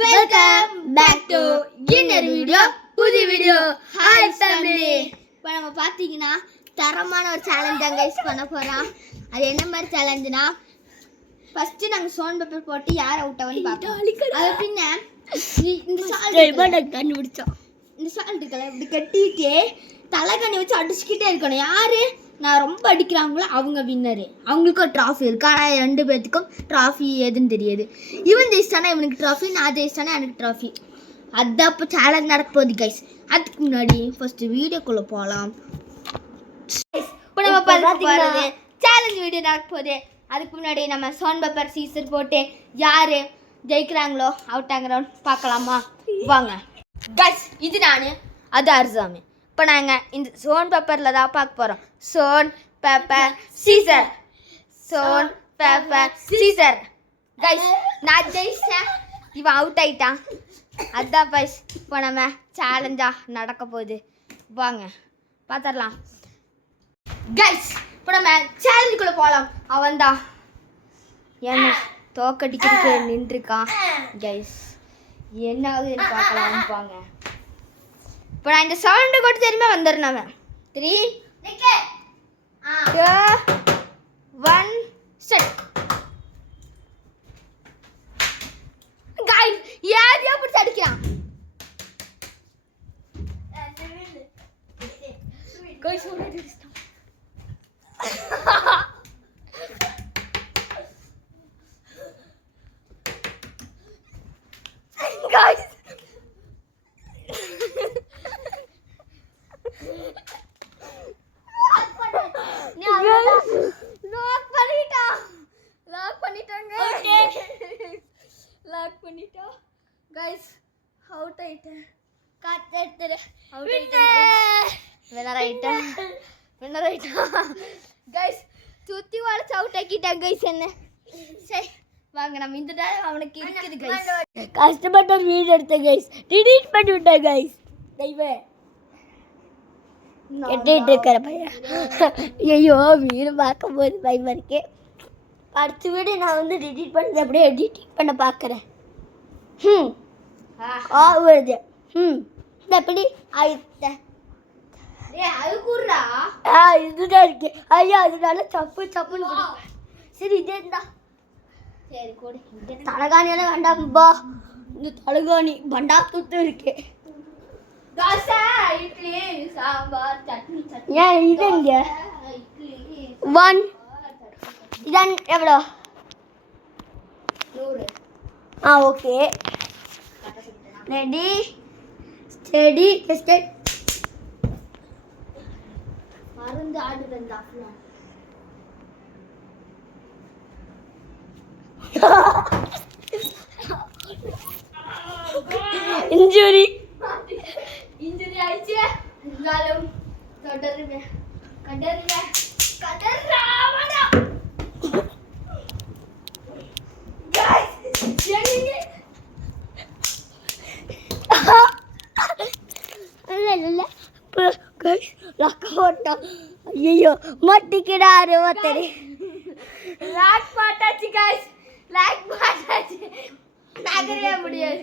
Welcome back to இன்னொரு video புது video. Hi family. இப்போ நம்ம பார்த்தீங்கன்னா தரமான ஒரு சேலஞ்ச் தான் கைஸ் பண்ண போகிறோம். அது என்ன மாதிரி சேலஞ்சுனா, ஃபஸ்ட்டு நாங்கள் சோன் பேப்பர் போட்டு யார் அவுட் ஆகுன்னு பார்ப்போம். அது பின்ன இந்த சால்ட் கண்டுபிடிச்சோம். இந்த சால்ட் இருக்கல இப்படி கட்டிட்டு தலைக்கண்ணி வச்சு அடிச்சுக்கிட்டே இருக்கணும். யார் நான் ரொம்ப அடிக்கிறாங்களோ அவங்க வின்னரு. அவங்களுக்கும் ஒரு ட்ராஃபி இருக்குது. ஆனால் ரெண்டு பேர்த்துக்கும் ட்ராஃபி எதுன்னு தெரியாது. இவன் ஜெயிச்சிட்டானா இவனுக்கு ட்ராஃபி, நான் ஜெயிச்சிட்டானா எனக்கு ட்ராஃபி. அதுதான் இப்போ சேலஞ்ச் நடக்க போகுது கைஸ். அதுக்கு முன்னாடி ஃபஸ்ட்டு வீடியோக்குள்ளே போகலாம். இப்போ நம்ம பார்த்து சேலஞ்ச் வீடியோ நடக்க போகுது. அதுக்கு முன்னாடி நம்ம சோன் பேப்பர் சீசர் போட்டு யார் ஜெயிக்கிறாங்களோ அவுட் ஆகுறோன்னு பார்க்கலாமா? வாங்க கைஸ். இது நான், அது அர்சாமி. இப்போ நாங்கள் இந்த சோன் பேப்பரில் தான் பார்க்க போகிறோம். Stone paper scissor, stone paper scissor. Guys நான் ஜெயிச்சேன், இவன் அவுட் ஆகிட்டான். அதுதான் கைஸ் இப்போ நம்ம சேலஞ்சாக நடக்க போகுது. வாங்க பார்த்துடலாம் கைஸ். இப்போ நம்ம சேலஞ்சுக்குள்ளே போகலாம். அவன் தான் என்ன தோக்கடிக்கிறதுக்கு நின்றுருக்கான் கைஸ். என்ன ஆகுதுன்னு பார்க்கலாம்னு வாங்க. இப்போ நான் இந்த சவுண்டு கூட தெரியுமா வந்துடுறேன். 3 2 1 செட். கைஸ் யாரையோ பிடிச்சி அடிக்கிறான். கைஸ் கைஸ் கைஸ் அவுட் ஆயிட்டேன். காத்து எடுத்துரு. அவுட் ஆயிட்டேன். வினர் ஆயிட்டேன் கைஸ். சுத்தி வாழச்சு அவுட் ஆக்கிட்டேன் கைஸ். என்ன சரி வாங்க நம்ம இந்த டைம் அவனுக்கு இருக்குது கைஸ். கஷ்டப்பட்ட வீடியோ எடுத்தேன் கைஸ், டிலீட் பண்ணி விட்டேன் கைஸ். தெய்வே கேட்டுட்டு இருக்கிற பையன். ஐயோ வீடு பார்க்கும்போது பயமா இருக்கே. அடுத்த வீடு நான் வந்து டிலீட் பண்ணது அப்படியே எடிட்டிங் பண்ண பார்க்குறேன். வருது. இந்த எப்படி ஆயிட்ட இதுதான் இருக்கு. ஐயா அதனால சப்பு சப்புன்னு கொடுப்பேன். சரி இதே இருந்தா சரி கொடு. தலகாணியெல்லாம் வேண்டாம்பா. இந்த தலகாணி பண்டா துத்து இருக்கு. தோசை இட்லி சாம்பார் சட்னி சட்னி. ஏன் இது இங்க 1 இதான் எவ்வளோ? 100. Okay ready steady stud. மருந்து ஆடு வந்தாப்ல. இன்ஜுரி ஆயிடுச்சு. இருந்தாலும் தொடருவேன். கடறாமடா ஐயோ மாட்டிக்கிறாரு ஒருத்தர். லாக் பாட்டாச்சு கைஸ், லாக் பாட்டாச்சு. நகரவே முடியாது.